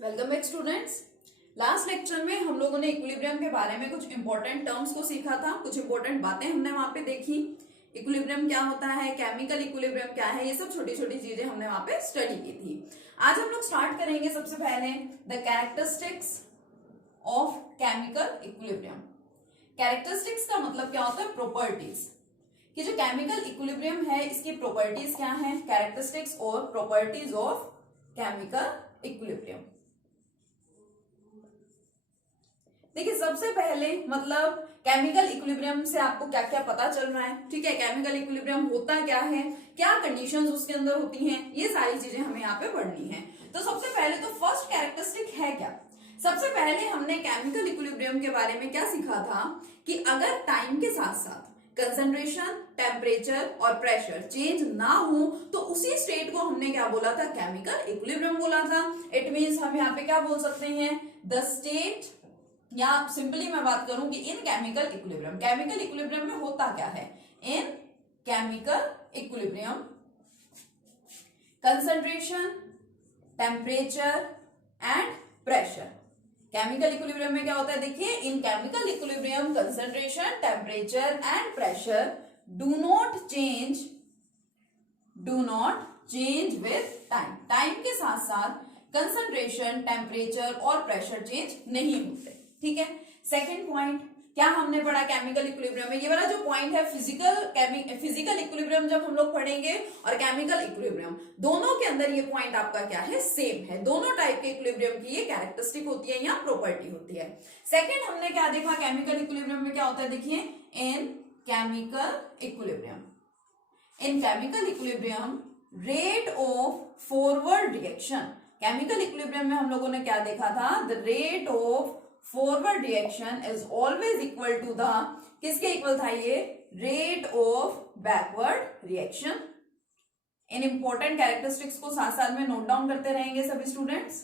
Welcome back students. Last lecture में हम लोगों ने इक्विलिब्रियम के बारे में कुछ इंपॉर्टेंट टर्म्स को सीखा था, कुछ इंपॉर्टेंट बातें हमने वहां पे देखी। इक्विलिब्रियम क्या होता है, केमिकल इक्विलिब्रियम क्या है, ये सब छोटी छोटी चीजें हमने वहां पे स्टडी की थी। आज हम लोग स्टार्ट करेंगे सबसे पहले the characteristics of chemical equilibrium. Characteristics का मतलब क्या होता है, प्रॉपर्टीज। कि जो केमिकल इक्विलिब्रियम है इसकी प्रॉपर्टीज क्या है, कैरेक्टरिस्टिक्स और प्रॉपर्टीज ऑफ केमिकल इक्विलिब्रियम। देखिए सबसे पहले मतलब केमिकल इक्विलिब्रियम से आपको क्या क्या पता चल रहा है, ठीक है। केमिकल इक्विलिब्रियम होता क्या है, क्या कंडीशंस उसके अंदर होती हैं, ये सारी चीजें हमें यहाँ पे पढ़नी है। तो सबसे पहले तो फर्स्ट कैरेक्टरिस्टिक है क्या, सबसे पहले हमने केमिकल इक्विलिब्रियम के बारे में क्या सीखा था कि अगर टाइम के साथ साथ कंसंट्रेशन, टेम्परेचर और प्रेशर चेंज ना हो तो उसी स्टेट को हमने क्या बोला था, केमिकल इक्विलिब्रियम बोला था। इट मींस हम यहाँ पे क्या बोल सकते हैं, द स्टेट, या सिंपली मैं बात करूं कि इन केमिकल इक्विलिब्रियम, केमिकल इक्विलिब्रियम में होता क्या है, in chemical equilibrium concentration, temperature and pressure. Chemical equilibrium में क्या होता है, देखिए in chemical equilibrium concentration, temperature and pressure do not change with time. Time के साथ साथ कंसंट्रेशन, टेम्परेचर और प्रेशर चेंज नहीं होते, ठीक है। सेकेंड पॉइंट क्या हमने पढ़ा केमिकल इक्विलिब्रियम में, ये वाला जो पॉइंट है फिजिकल इक्विलिब्रियम जब हम लोग पढ़ेंगे और केमिकल इक्विलिब्रियम दोनों के अंदर ये पॉइंट आपका क्या है, सेम है। दोनों टाइप के इक्विलिब्रियम की ये कैरेक्टरिस्टिक होती है या प्रॉपर्टी होती है। सेकेंड हमने क्या देखा, केमिकल इक्विलिब्रियम में क्या होता है, देखिए in chemical equilibrium rate of forward reaction. Chemical equilibrium में हम लोगों ने क्या देखा था, the rate of forward reaction is always equal to the, किसके इक्वल था ये, रेट ऑफ बैकवर्ड रिएक्शन। इन इंपॉर्टेंट कैरेक्टरिस्टिक्स को साथ साथ में नोट डाउन करते रहेंगे सभी स्टूडेंट्स,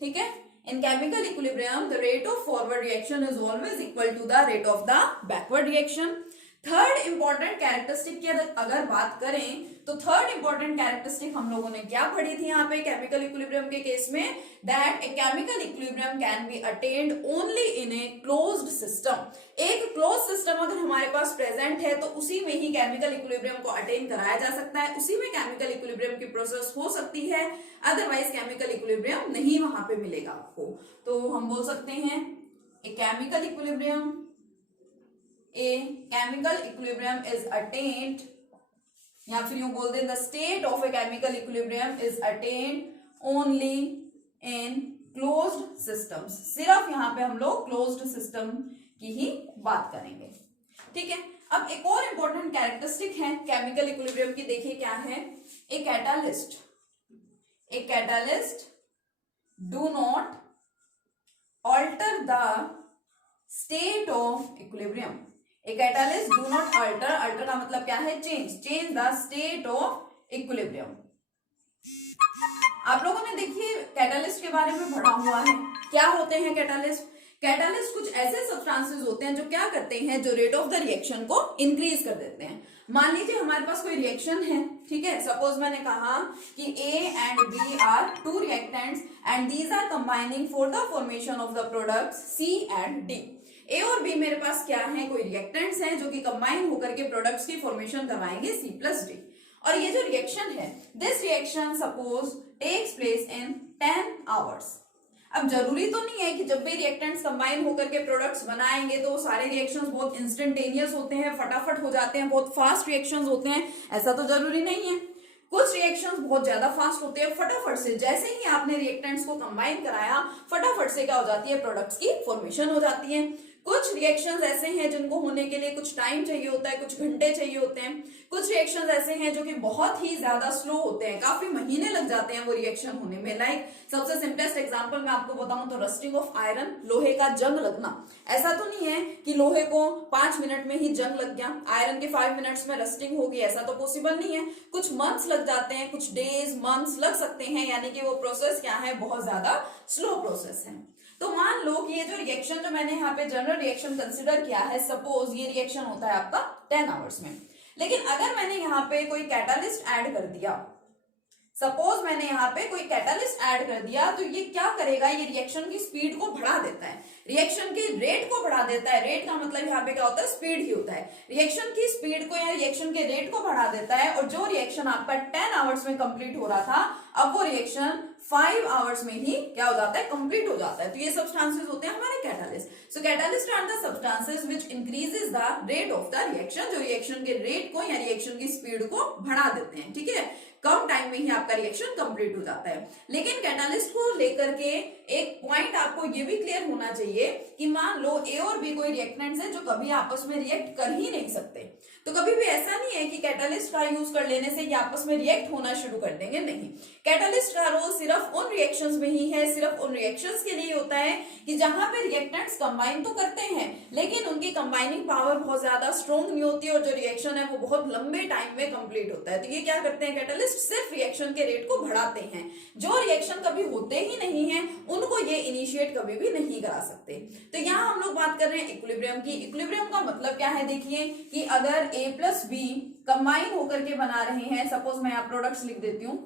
ठीक है। In chemical equilibrium the rate of forward reaction is always equal to the rate of the backward reaction. Third important characteristic की अगर बात करें तो थर्ड इंपॉर्टेंट कैरेक्टरिस्टिक हम लोगों ने क्या पढ़ी थी यहाँ पे केमिकल इक्विलिब्रियम के केस में, that a chemical equilibrium can be attend only in a closed system. एक क्लोज सिस्टम अगर हमारे पास प्रेजेंट है तो उसी में ही केमिकल इक्विलिब्रियम को अटेन कराया जा सकता है, उसी में केमिकल इक्विलिब्रियम की प्रोसेस हो सकती है, अदरवाइज केमिकल इक्विलिब्रियम नहीं वहां पे मिलेगा आपको। तो हम बोल सकते हैं a chemical equilibrium is attend, या फिर यूं बोल दें the state of a chemical equilibrium is attend only in closed systems. सिर्फ यहाँ पे हम लोग क्लोज्ड सिस्टम की ही बात करेंगे, ठीक है। अब एक और इंपॉर्टेंट कैरेक्टरिस्टिक है केमिकल इक्विलिब्रियम की, देखिए क्या है, a catalyst do not alter the state of equilibrium. A catalyst do not alter का मतलब क्या है, change the state of equilibrium। आप लोगों ने देखिए कैटालिस्ट के बारे में पढ़ा हुआ है, क्या होते हैं कैटालिस्ट कुछ ऐसे सब्सटेंसेस होते हैं जो क्या करते हैं, जो रेट ऑफ द रिएक्शन को इंक्रीज कर देते हैं। मान लीजिए हमारे पास कोई रिएक्शन है, ठीक है, सपोज मैंने कहा कि A and B are two reactants and these are combining for the formation of the products C and D। A और बी मेरे पास क्या है, कोई रिएक्टेंट्स हैं जो कि कंबाइन होकर के प्रोडक्ट्स की फॉर्मेशन करवाएंगे C+D। और ये जो रिएक्शन है, this reaction suppose takes place in 10 hours. अब जरूरी तो नहीं है कि जब भी रिएक्टेंट्स कंबाइन होकर के प्रोडक्ट्स बनाएंगे तो सारे रिएक्शंस बहुत इंस्टेंटेनियस होते हैं, फटाफट हो जाते हैं, बहुत फास्ट रिएक्शंस होते हैं, ऐसा तो जरूरी नहीं है। कुछ रिएक्शंस बहुत ज्यादा फास्ट होते हैं, फटाफट से जैसे ही आपने रिएक्टेंट्स को कंबाइन कराया फटाफट से क्या हो जाती है, प्रोडक्ट्स की फॉर्मेशन हो जाती है। कुछ रिएक्शंस ऐसे हैं जिनको होने के लिए कुछ टाइम चाहिए होता है, कुछ घंटे चाहिए होते हैं। कुछ रिएक्शंस ऐसे हैं जो कि बहुत ही ज्यादा स्लो होते हैं, काफी महीने लग जाते हैं वो रिएक्शन होने में। लाइक सबसे सिंपलेस्ट एग्जांपल मैं आपको बताऊं तो रस्टिंग ऑफ आयरन, लोहे का जंग लगना। ऐसा तो नहीं है कि लोहे को 5 मिनट में ही जंग लग गया, आयरन के 5 मिनट्स में रस्टिंग होगी, ऐसा तो पॉसिबल नहीं है। कुछ मंथ्स लग जाते हैं, कुछ डेज मंथ्स लग सकते हैं, यानी कि वो प्रोसेस क्या है, बहुत ज्यादा स्लो प्रोसेस है। तो मान लो कि ये जो रिएक्शन जो मैंने यहाँ पे जनरल रिएक्शन कंसिडर किया है, सपोज ये रिएक्शन होता है आपका 10 आवर्स में, लेकिन अगर मैंने यहाँ पे कोई कैटालिस्ट ऐड कर दिया, सपोज मैंने यहाँ पे कोई कैटलिस्ट ऐड कर दिया तो ये क्या करेगा, ये रिएक्शन की स्पीड को बढ़ा देता है, रिएक्शन की रेट को बढ़ा देता है। रेट का मतलब यहाँ पे क्या होता है, स्पीड ही होता है। रिएक्शन की स्पीड को या रिएक्शन के रेट को बढ़ा देता है और जो रिएक्शन आपका 10 आवर्स में कंप्लीट हो रहा था अब वो रिएक्शन 5 आवर्स में ही क्या हो जाता है, कंप्लीट हो जाता है। तो ये सब्सटेंसेस होते हैं हमारे catalyst. So catalyst are the substances which increases the rate of the reaction, जो रिएक्शन के रेट को या रिएक्शन की स्पीड को बढ़ा देते हैं। ठीक है, कम टाइम में ही आपका रिएक्शन कंप्लीट हो जाता है। लेकिन कैटलिस्ट को लेकर के एक पॉइंट आपको ये भी क्लियर होना चाहिए कि मान लो ए और बी कोई रिएक्टेंट्स है जो कभी आपस में रिएक्ट कर ही नहीं सकते, तो कभी भी ऐसा नहीं है कि कैटलिस्ट का यूज कर लेने से ये आपस में रिएक्ट होना शुरू कर देंगे, नहीं। कैटलिस्ट का रोल सिर्फ उन रिएक्शंस में ही है, सिर्फ उन रिएक्शंस के लिए होता है कि जहां पे रिएक्टेंट्स कंबाइन तो करते हैं लेकिन उनकी कंबाइनिंग पावर बहुत ज्यादा स्ट्रॉन्ग नहीं होती और जो रिएक्शन है वो बहुत लंबे टाइम में कंप्लीट होता है। तो ये क्या करते हैं कैटलिस्ट, सिर्फ रिएक्शन के रेट को बढ़ाते हैं। जो रिएक्शन कभी होते ही नहीं है उनको ये इनिशिएट कभी भी नहीं करा सकते। तो यहाँ हम लोग बात कर रहे हैं इक्विलिब्रियम की। इक्विलिब्रियम का मतलब क्या है, देखिए कि अगर ए प्लस बी कंबाइन होकर के बना रहे हैं, सपोज मैं यहाँ प्रोडक्ट्स लिख देती हूँ,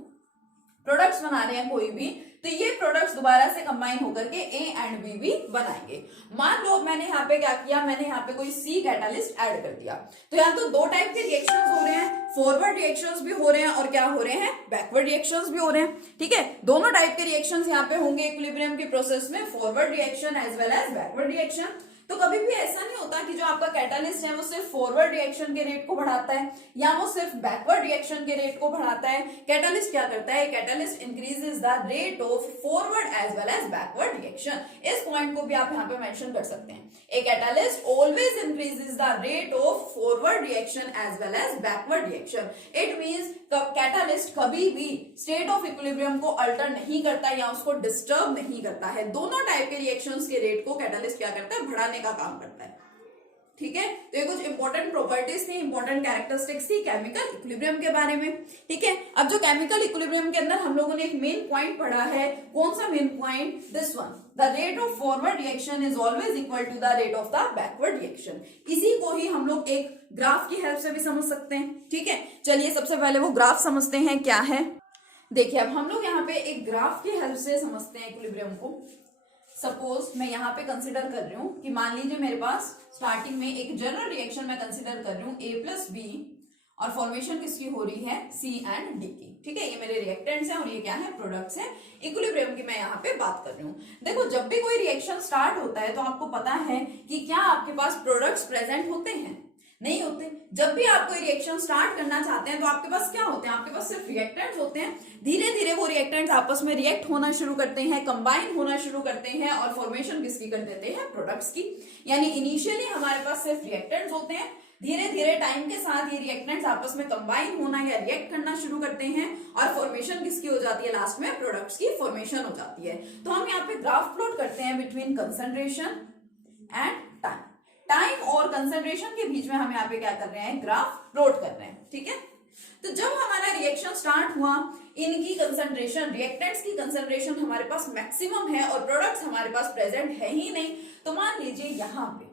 प्रोडक्ट्स बना रहे हैं कोई भी, तो ये प्रोडक्ट्स दोबारा से कंबाइन होकर के ए एंड बी भी बनाएंगे। मान लो मैंने यहाँ पे क्या किया, मैंने यहाँ पे कोई सी कैटलिस्ट ऐड कर दिया, तो यहाँ तो दो टाइप के रिएक्शंस हो रहे हैं, फॉरवर्ड रिएक्शंस भी हो रहे हैं और क्या हो रहे हैं, बैकवर्ड रिएक्शंस भी हो रहे हैं। ठीक है, दोनों टाइप के रिएक्शंस यहाँ पे होंगे इक्विलिब्रियम की प्रोसेस में, forward reaction as well as backward reaction. तो कभी भी ऐसा नहीं होता कि जो आपका कैटलिस्ट है वो सिर्फ फॉरवर्ड रिएक्शन के रेट को बढ़ाता है या वो सिर्फ बैकवर्ड रिएक्शन के रेट को बढ़ाता है। कैटलिस्ट क्या करता है, catalyst increases the rate of forward as well as backward reaction. इस पॉइंट को भी आप यहाँ पे मेंशन कर सकते हैं, a catalyst always increases the rate of forward reaction as well as backward reaction. It means catalyst कभी भी स्टेट ऑफ इक्विलिब्रियम को अल्टर नहीं करता या उसको डिस्टर्ब नहीं करता है। दोनों टाइप के रिएक्शंस के रेट को कैटलिस्ट क्या करता है, बढ़ाने का काम करता है। ठीक है, तो ये कुछ इंपॉर्टेंट प्रॉपर्टीज थी, इंपॉर्टेंट कैरेक्टरिस्टिक्स थी केमिकल इक्विलिब्रियम के बारे में। ठीक है, अब जो केमिकल इक्विलिब्रियम के अंदर हम लोगों ने एक मेन पॉइंट पढ़ा है, कौन सा main point, this one, the rate of forward reaction is always equal to the rate of the backward reaction. इसी को ही हम लोग एक ग्राफ की हेल्प से भी समझ सकते हैं। ठीक है, चलिए सबसे पहले वो ग्राफ समझते हैं क्या है। देखिए अब हम लोग यहाँ पे एक ग्राफ की हेल्प से समझते हैं इक्विलिब्रियम को। सपोज मैं यहाँ पे कंसिडर कर रही हूँ कि मान लीजिए मेरे पास स्टार्टिंग में एक जनरल रिएक्शन मैं कंसिडर कर रही हूँ ए प्लस बी और फॉर्मेशन किसकी हो रही है, सी एंड डी की। ठीक है, ये मेरे रिएक्टेंट्स हैं और ये क्या है, प्रोडक्ट्स हैं। इक्विलिब्रियम की मैं यहाँ पे बात कर रही हूँ। देखो जब भी कोई रिएक्शन स्टार्ट होता है तो आपको पता है कि क्या आपके पास प्रोडक्ट्स प्रेजेंट होते हैं, नहीं होते। जब भी आप कोई रिएक्शन स्टार्ट करना चाहते हैं तो आपके पास क्या होते हैं, आपके पास सिर्फ रिएक्टेंट्स होते हैं। धीरे धीरे वो रिएक्टेंट्स आपस में रिएक्ट होना शुरू करते हैं, कंबाइन होना शुरू करते हैं और फॉर्मेशन किसकी कर देते हैं, प्रोडक्ट्स की। यानी इनिशियली हमारे पास सिर्फ रिएक्टेंट्स होते हैं, धीरे धीरे टाइम के साथ ये रिएक्टेंट्स आपस में कंबाइन होना या रिएक्ट करना शुरू करते हैं और फॉर्मेशन किसकी हो जाती है, लास्ट में प्रोडक्ट्स की फॉर्मेशन हो जाती है। तो हम यहाँ पे ग्राफ प्लॉट करते हैं between concentration and time. Time और कंसंट्रेशन के बीच में हम यहाँ पे क्या कर रहे हैं, ग्राफ प्लॉट कर रहे हैं। ठीक है, तो जब हमारा रिएक्शन स्टार्ट हुआ, इनकी कंसंट्रेशन, रिएक्टेंट्स की कंसंट्रेशन हमारे पास मैक्सिमम है और प्रोडक्ट्स हमारे पास प्रेजेंट है ही नहीं। तो मान लीजिए यहाँ पे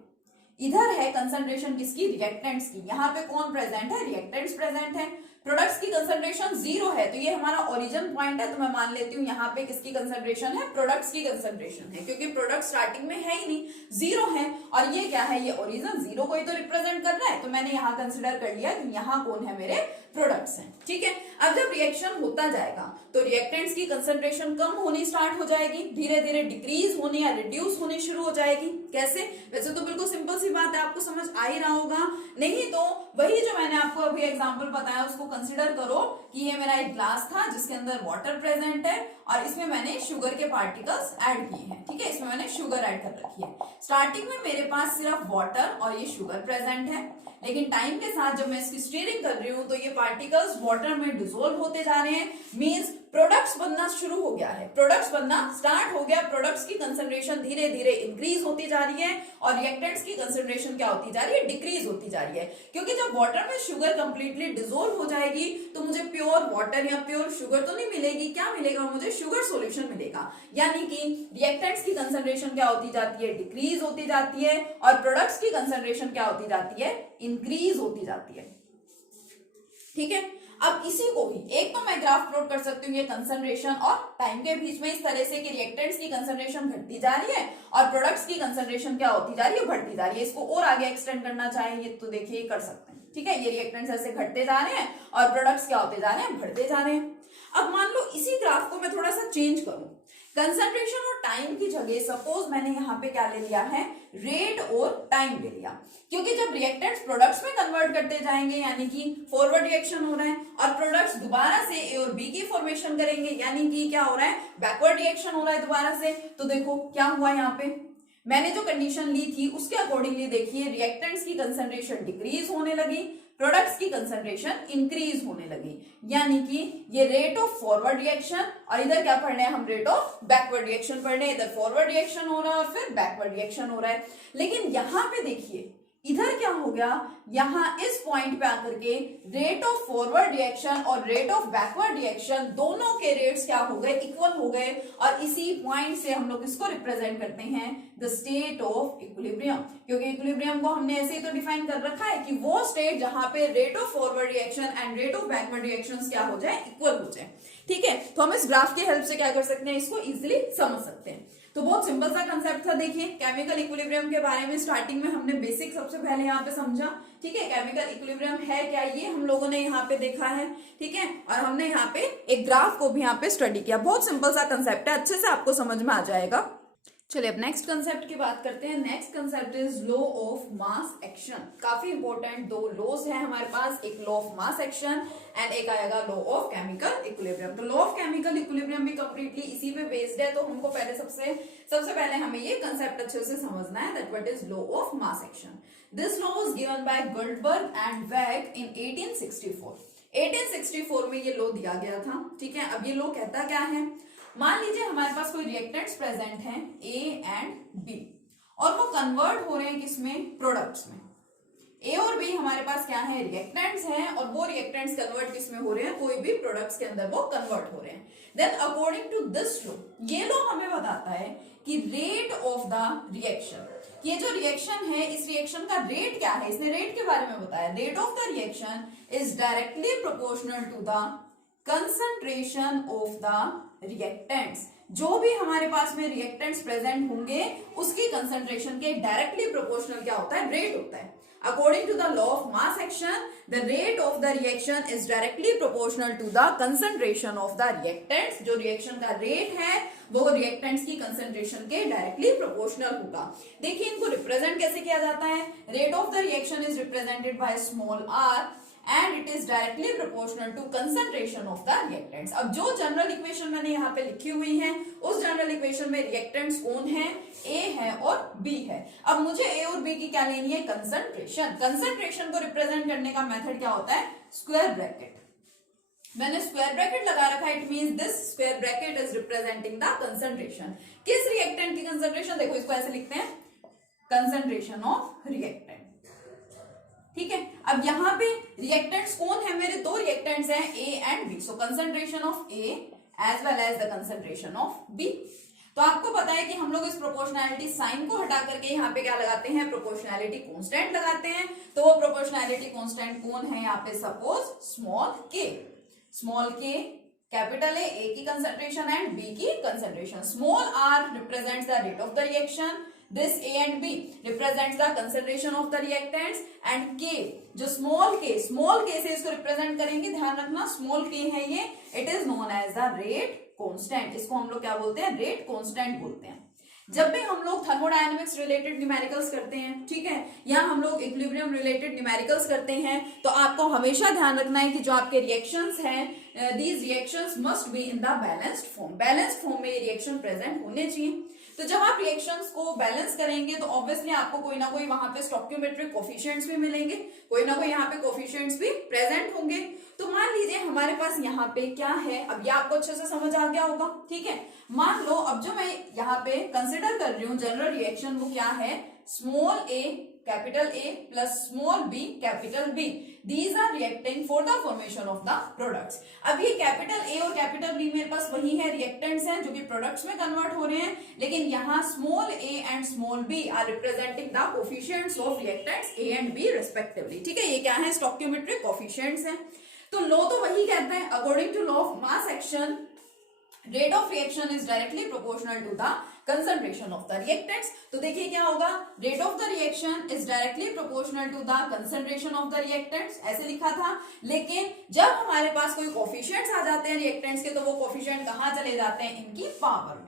इधर है कंसंट्रेशन किसकी, रिएक्टेंट्स की, यहाँ पे कौन प्रेजेंट है, रिएक्टेंट्स प्रेजेंट है। प्रोडक्ट्स की कंसंट्रेशन 0 है, तो ये हमारा ओरिजिन पॉइंट है, तो मैं मान लेती हूँ यहाँ पे किसकी कंसंट्रेशन है, प्रोडक्ट्स की कंसंट्रेशन है, क्योंकि प्रोडक्ट स्टार्टिंग में है ही नहीं, 0 है। और ये क्या है, ये ओरिजिन 0 को ही तो रिप्रेजेंट कर रहा है, तो मैंने यहाँ कंसिडर कर लिया कि यहाँ कौन है, मेरे प्रोडक्ट्स हैं। ठीक है, अब जब रिएक्शन होता जाएगा तो रिएक्टेंट्स की कंसंट्रेशन कम होनी स्टार्ट हो जाएगी, धीरे धीरे डिक्रीज होनी या रिड्यूस होनी शुरू हो जाएगी। कैसे, वैसे तो बिल्कुल सिंपल सी बात है, आपको समझ आ ही रहा होगा। नहीं तो वही जो मैंने आपको अभी एग्जांपल बताया उसको कंसिडर करो कि ये मेरा एक ग्लास था जिसके अंदर वाटर प्रेजेंट है और इसमें मैंने शुगर के पार्टिकल्स ऐड किए हैं। ठीक है, इसमें मैंने शुगर ऐड कर रखी है। स्टार्टिंग में मेरे पास सिर्फ वाटर और ये शुगर प्रेजेंट है, लेकिन टाइम के साथ जब मैं इसकी स्टीयरिंग कर रही हूँ तो ये पार्टिकल्स वाटर में डिसॉल्व होते जा रहे हैं, मींस प्रोडक्ट्स बनना शुरू हो गया है, प्रोडक्ट्स बनना स्टार्ट हो गया। प्रोडक्ट्स की कंसंट्रेशन धीरे धीरे इंक्रीज होती जा रही है और रिएक्टेंट्स की कंसंट्रेशन क्या होती जा रही है, डिक्रीज होती जा रही है। क्योंकि जब वाटर में शुगर कंप्लीटली डिसॉल्व हो जाएगी तो मुझे प्योर वाटर या प्योर शुगर तो नहीं मिलेगी, क्या मिलेगा, मुझे शुगर सॉल्यूशन मिलेगा। यानी कि रिएक्टेंट्स की कंसंट्रेशन क्या होती जाती है, डिक्रीज होती जाती है और प्रोडक्ट्स की कंसंट्रेशन क्या होती जाती है, इंक्रीज होती जाती है। ठीक है, अब इसी को ही एक तो मैं ग्राफ प्लॉट कर सकती हूँ ये कंसंट्रेशन और टाइम के बीच में इस तरह से कि रिएक्टेंट्स की कंसंट्रेशन घटती जा रही है और प्रोडक्ट्स की कंसंट्रेशन क्या होती जा रही है, बढ़ती जा रही है। इसको और आगे एक्सटेंड करना चाहिए तो देखिए कर सकते हैं, ठीक है। ये रिएक्टेंट्स ऐसे घटते जा रहे हैं और प्रोडक्ट्स क्या होते जा रहे हैं, बढ़ते जा रहे हैं। अब मान लो इसी ग्राफ को मैं थोड़ा सा चेंज करूं, कंसंट्रेशन और टाइम की जगह सपोज मैंने यहाँ पे क्या ले लिया है, रेट और टाइम ले लिया, क्योंकि जब रिएक्टेंट्स प्रोडक्ट्स में कन्वर्ट करते जाएंगे यानी कि फॉरवर्ड रिएक्शन हो रहा है और प्रोडक्ट्स दोबारा से ए और बी की फॉर्मेशन करेंगे यानी कि क्या हो रहा है, बैकवर्ड रिएक्शन हो रहा है दोबारा से। तो देखो क्या हुआ, यहाँ पे मैंने जो कंडीशन ली थी उसके अकॉर्डिंगली देखिए रिएक्टेंट्स की कंसंट्रेशन डिक्रीज होने लगी, प्रोडक्ट्स की कंसंट्रेशन इंक्रीज होने लगी, यानी कि ये रेट ऑफ फॉरवर्ड रिएक्शन और इधर क्या पढ़ रहे हैं हम, रेट ऑफ बैकवर्ड रिएक्शन पढ़ रहे हैं। इधर फॉरवर्ड रिएक्शन हो रहा है और फिर बैकवर्ड रिएक्शन हो रहा है। लेकिन यहां पे देखिए इधर क्या हो गया, यहां इस पॉइंट पे आकर के रेट ऑफ फॉरवर्ड रिएक्शन और रेट ऑफ बैकवर्ड रिएक्शन दोनों के रेट्स क्या हो गए, इक्वल हो गए। और इसी पॉइंट से हम लोग इसको रिप्रेजेंट करते हैं द स्टेट ऑफ इक्विलिब्रियम, क्योंकि इक्विलिब्रियम को हमने ऐसे ही तो डिफाइन कर रखा है कि वो स्टेट जहां पे rate of forward reaction and rate of backward reactions क्या हो जाए, इक्वल हो जाए, ठीक है। तो हम इस ग्राफ की हेल्प से क्या कर सकते हैं, इसको इजिली समझ सकते हैं। तो बहुत सिंपल सा कंसेप्ट था। देखिए केमिकल इक्विलिब्रियम के बारे में स्टार्टिंग में हमने बेसिक सबसे पहले यहाँ पे समझा, ठीक है। केमिकल इक्विलिब्रियम है क्या, ये हम लोगों ने यहाँ पे देखा है, ठीक है। और हमने यहाँ पे एक ग्राफ को भी यहाँ पे स्टडी किया। बहुत सिंपल सा कंसेप्ट है, अच्छे से आपको समझ में आ जाएगा। चलिए अब नेक्स्ट कंसेप्ट की बात करते हैं। Next concept is law of mass action. काफी इंपॉर्टेंट दो लॉज हैं हमारे पास, एक law of mass action and एक आएगा लॉ ऑफ केमिकल इक्विलिब्रियम। तो लॉ ऑफ केमिकल इक्विलिब्रियम भी कंप्लीटली इसी पे बेस्ड है। तो हमको पहले सबसे पहले हमें ये कंसेप्ट अच्छे से समझना है that what is law of mass action. This law was given by Goldberg and वेग इन 1864। 1864 में ये लॉ दिया गया था, ठीक है। अब ये लॉ कहता क्या है, मान लीजिए हमारे पास कोई रिएक्टेंट्स प्रेजेंट हैं ए एंड बी और वो कन्वर्ट हो रहे हैं किसमें, प्रोडक्ट्स में। ए और बी हमारे पास क्या है, रिएक्टेंट्स हैं और वो रिएक्टेंट्स कन्वर्ट किसमें हो रहे हैं, कोई भी प्रोडक्ट्स के अंदर वो कन्वर्ट हो रहे हैं। Then according to this law, ये लॉ हमें बताता है कि रेट ऑफ द रिएक्शन, ये जो रिएक्शन है इस रिएक्शन का रेट क्या है, इसने रेट के बारे में बताया। Rate of the reaction is directly proportional to the concentration of the reactants. जो भी हमारे पास में रिएक्टेंट्स प्रेजेंट होंगे उसकी कंसंट्रेशन के डायरेक्टली प्रोपोर्शनल क्या होता है, रेट होता है। According to the law of mass action, the rate of the reaction is directly proportional to the concentration of the reactants. जो रिएक्शन का रेट है वो रिएक्टेंट्स की कंसंट्रेशन के डायरेक्टली प्रोपोर्शनल होगा। देखिए इनको रिप्रेजेंट कैसे किया जाता है, rate of the reaction is represented by small r and it is directly proportional to concentration of the reactants। अब जो जनरल इक्वेशन मैंने यहाँ पे लिखी हुई है उस जनरल इक्वेशन में रिएक्टेंट्स कौन है, A है और B है। अब मुझे A और B की क्या लेनी है, कंसंट्रेशन। कंसंट्रेशन को रिप्रेजेंट करने का मेथड क्या होता है, स्क्वायर ब्रैकेट। मैंने स्क्वायर ब्रैकेट लगा रखा है, it means this square bracket is representing the concentration. किस रिएक्टेंट की कंसंट्रेशन, देखो इसको ऐसे लिखते हैं, कंसंट्रेशन ऑफ रिएक्टेंट, ठीक है। अब यहाँ पे रिएक्टेंट्स कौन है, मेरे दो रिएक्टेंट्स हैं A and B, so concentration of A as well as the concentration of B. तो आपको पता है कि हम लोग इस प्रोपोर्शनैलिटी साइन को हटा करके यहाँ पे क्या लगाते हैं, प्रोपोर्शनैलिटी कांस्टेंट लगाते हैं। तो वो प्रोपोर्शनैलिटी कांस्टेंट कौन है यहाँ पे, suppose small k. Small k capital A की कंसंट्रेशन एंड बी की concentration. Small r represents the rate of the reaction, this A and B represents the concentration of the reactants and K जो small k से इसको represent करेंगे, ध्यान रखना small k है ये, it is known as the rate constant। इसको हम लोग क्या बोलते हैं, rate constant बोलते हैं। जब भी हम लोग थर्मोडायनेमिक्स रिलेटेड न्यूमेरिकल्स करते हैं, ठीक है, या हम लोग इक्विलिब्रियम रिलेटेड न्यूमेरिकल्स करते हैं, तो आपको हमेशा ध्यान रखना है कि जो आपके रिएक्शंस हैं, these reactions must be in the balanced form. Balanced form में ये रिएक्शन प्रेजेंट होने चाहिए। तो जब आप रिएक्शंस को बैलेंस करेंगे तो ऑब्वियसली आपको कोई ना कोई वहां पे स्टोइकियोमेट्रिक कोफिशिएंट्स भी मिलेंगे, कोई ना कोई यहाँ पे कोफिशिएंट्स भी प्रेजेंट होंगे। तो मान लीजिए हमारे पास यहाँ पे क्या है, अब ये आपको अच्छे से समझ आ गया होगा, ठीक है। मान लो अब जो मैं यहाँ पे कंसिडर कर रही हूँ जनरल रिएक्शन, वो क्या है, small a capital A plus small b capital B, these are reacting for the formation of the products. अब ये कैपिटल ए और कैपिटल बी मेरे पास वही है, रिएक्टेंट्स हैं जो कि प्रोडक्ट्स में कन्वर्ट हो रहे हैं, लेकिन यहाँ small a and small b are representing the coefficients of reactants A and B respectively, ठीक है। ये क्या है, स्टोइकियोमेट्रिक कोफिशिएंट्स हैं। तो लॉ तो वही कहता है, according to law of mass action rate of reaction is directly proportional to the concentration of the reactants. तो देखिए क्या होगा, rate of the reaction is directly proportional to the concentration of the reactants, ऐसे लिखा था। लेकिन जब हमारे पास कोई कोफिशिएंट्स आ जाते हैं रिएक्टेंट्स के, तो वो कोफिशिएंट कहां चले जाते हैं, इनकी पावर में।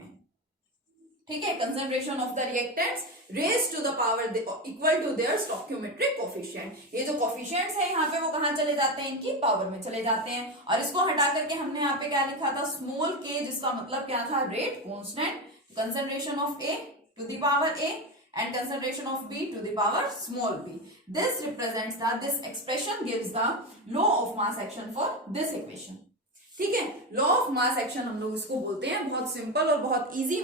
ठीक है, concentration of the reactants raised to the power equal to their stoichiometric coefficient. ये जो कोफिशिएंट्स है यहाँ पे वो कहां चले जाते हैं, इनकी पावर में चले जाते हैं। और इसको हटा करके हमने यहाँ पे क्या लिखा था, स्मॉल के, जिसका मतलब क्या था, rate constant, concentration of A to the power A and concentration of B to the power small b. This represents this expression gives the law of mass action for this equation. ठीक है, law of mass action हम लोग इसको बोलते हैं। बहुत simple और बहुत इजी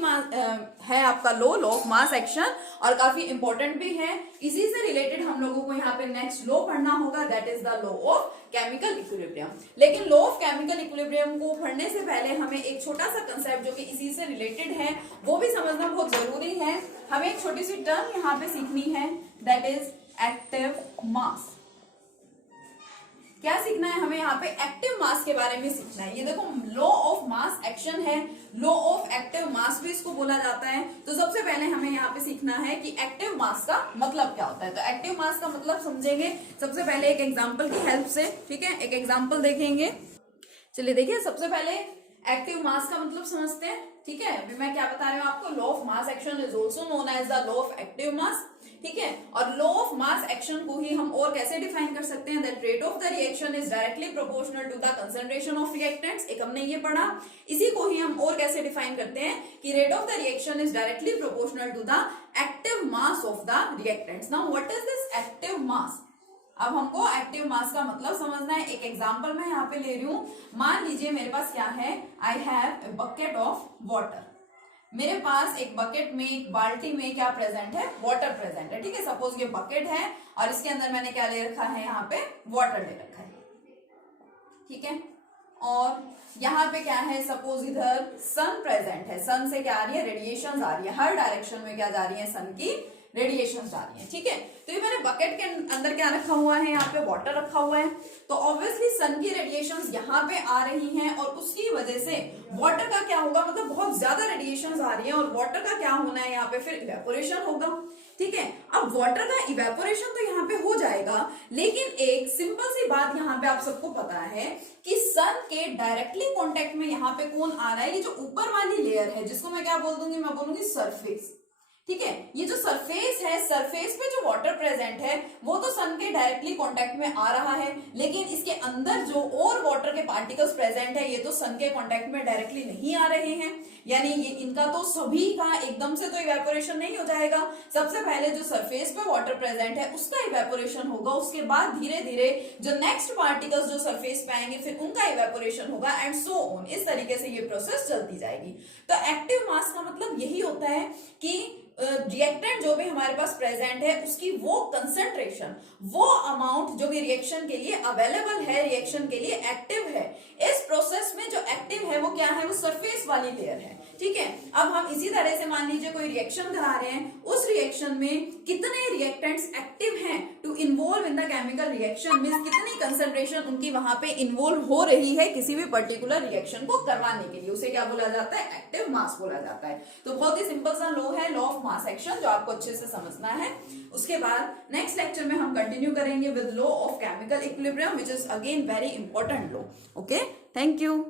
है आपका लॉ ऑफ मास एक्शन, और काफी इंपॉर्टेंट भी है। इसी से रिलेटेड हम लोगों को यहाँ पे नेक्स्ट लॉ पढ़ना होगा, that is the law of chemical equilibrium. लेकिन लॉ ऑफ केमिकल इक्विलिब्रियम को पढ़ने से पहले हमें एक छोटा सा कंसेप्ट जो कि इसी से रिलेटेड है वो भी समझना बहुत जरूरी है। हमें एक छोटी सी टर्म यहाँ पे सीखनी है, दैट इज एक्टिव मास। क्या सीखना है हमें, यहाँ पे एक्टिव मास के बारे में सीखना है। ये देखो, लॉ ऑफ मास एक्शन है, लॉ ऑफ एक्टिव मास भी इसको बोला जाता है। तो सबसे पहले हमें यहाँ पे सीखना है कि एक्टिव मास का मतलब क्या होता है। तो एक्टिव मास का मतलब समझेंगे सबसे पहले एक एग्जांपल की हेल्प से। ठीक है, एक एग्जांपल देखेंगे। चलिए देखिए, सबसे पहले एक्टिव मास का मतलब समझते हैं। ठीक है, अभी मैं क्या बता रही हूँ आपको, law of mass action is also known as the law of active mass. ठीक है, और लॉ ऑफ मास एक्शन को ही हम और कैसे डिफाइन कर सकते हैं, that rate of the reaction is directly proportional to the concentration of reactants. एक हमने ये पढ़ा। इसी को ही हम और कैसे डिफाइन करते हैं कि rate of the reaction is directly proportional to the active mass of the reactants. Now what is this active mass. अब हमको एक्टिव मास का मतलब समझना है। एक एग्जांपल मैं यहाँ पे ले रही हूँ। मान लीजिए मेरे पास क्या है, I have a bucket of water. मेरे पास एक बकेट में, एक बाल्टी में क्या प्रेजेंट है, वाटर प्रेजेंट है। ठीक है, सपोज ये बकेट है और इसके अंदर मैंने क्या ले रखा है, यहाँ पे वाटर ले रखा है। ठीक है, और यहाँ पे क्या है, सपोज इधर सन प्रेजेंट है। सन से क्या आ रही है, रेडिएशन आ रही है। हर डायरेक्शन में क्या जा रही है, सन की रेडिएशन जा रही है। ठीक है, तो ये मैंने बकेट के अंदर क्या रखा हुआ है, यहाँ पे वाटर रखा हुआ है। तो ऑब्वियसली सन की रेडिएशंस यहाँ पे आ रही हैं और उसकी वजह से वाटर का क्या होगा, मतलब बहुत ज्यादा रेडिएशंस आ रही है और वाटर का क्या होना है, यहाँ पे फिर इवेपोरेशन होगा। ठीक है, अब वाटर का इवेपोरेशन तो यहाँ पे हो जाएगा, लेकिन एक सिंपल सी बात यहाँ पे आप सबको पता है कि सन के डायरेक्टली कॉन्टेक्ट में यहाँ पे कौन आ रहा है, ये जो ऊपर वाली लेयर है, जिसको मैं क्या बोल दूंगी, मैं बोलूंगी सरफेस। ठीक है, ये जो सरफेस है, सरफेस पे जो वाटर प्रेजेंट है वो तो सन के डायरेक्टली कांटेक्ट में आ रहा है, लेकिन इसके अंदर जो और वाटर के पार्टिकल्स प्रेजेंट है ये तो सन के कांटेक्ट में डायरेक्टली नहीं आ रहे हैं। यानी ये इनका तो सभी का एकदम से तो इवेपोरेशन नहीं हो जाएगा। सबसे पहले जो सरफेस पे वाटर प्रेजेंट है उसका इवेपोरेशन होगा, उसके बाद धीरे धीरे जो नेक्स्ट पार्टिकल्स जो सरफेस पे आएंगे फिर उनका इवेपोरेशन होगा, एंड सो ऑन। इस तरीके से ये प्रोसेस चलती जाएगी। तो एक्टिव मास का मतलब यही होता है कि रिएक्टेंट जो भी हमारे पास प्रेजेंट है उसकी वो कंसेंट्रेशन, वो अमाउंट जो भी रिएक्शन के लिए अवेलेबल है, रिएक्शन के लिए एक्टिव है। इस प्रोसेस में जो एक्टिव है वो क्या है, वो सरफेस वाली लेयर है। ठीक है, अब हम इसी तरह से मान लीजिए कोई रिएक्शन करा रहे हैं, उस रिएक्शन में कितने रिएक्टेंट्स एक्टिव हैं to involve in the chemical reaction, means कितनी कंसेंट्रेशन उनकी वहां पे इन्वॉल्व हो रही है किसी भी पर्टिकुलर रिएक्शन को करवाने के लिए, उसे क्या बोला जाता है, एक्टिव मास बोला जाता है। तो बहुत ही सिंपल सा लॉ है, लॉ ऑफ मास एक्शन, जो आपको अच्छे से समझना है। उसके बाद नेक्स्ट लेक्चर में हम कंटिन्यू करेंगे with law of chemical equilibrium, which is again very important law. Okay, thank you.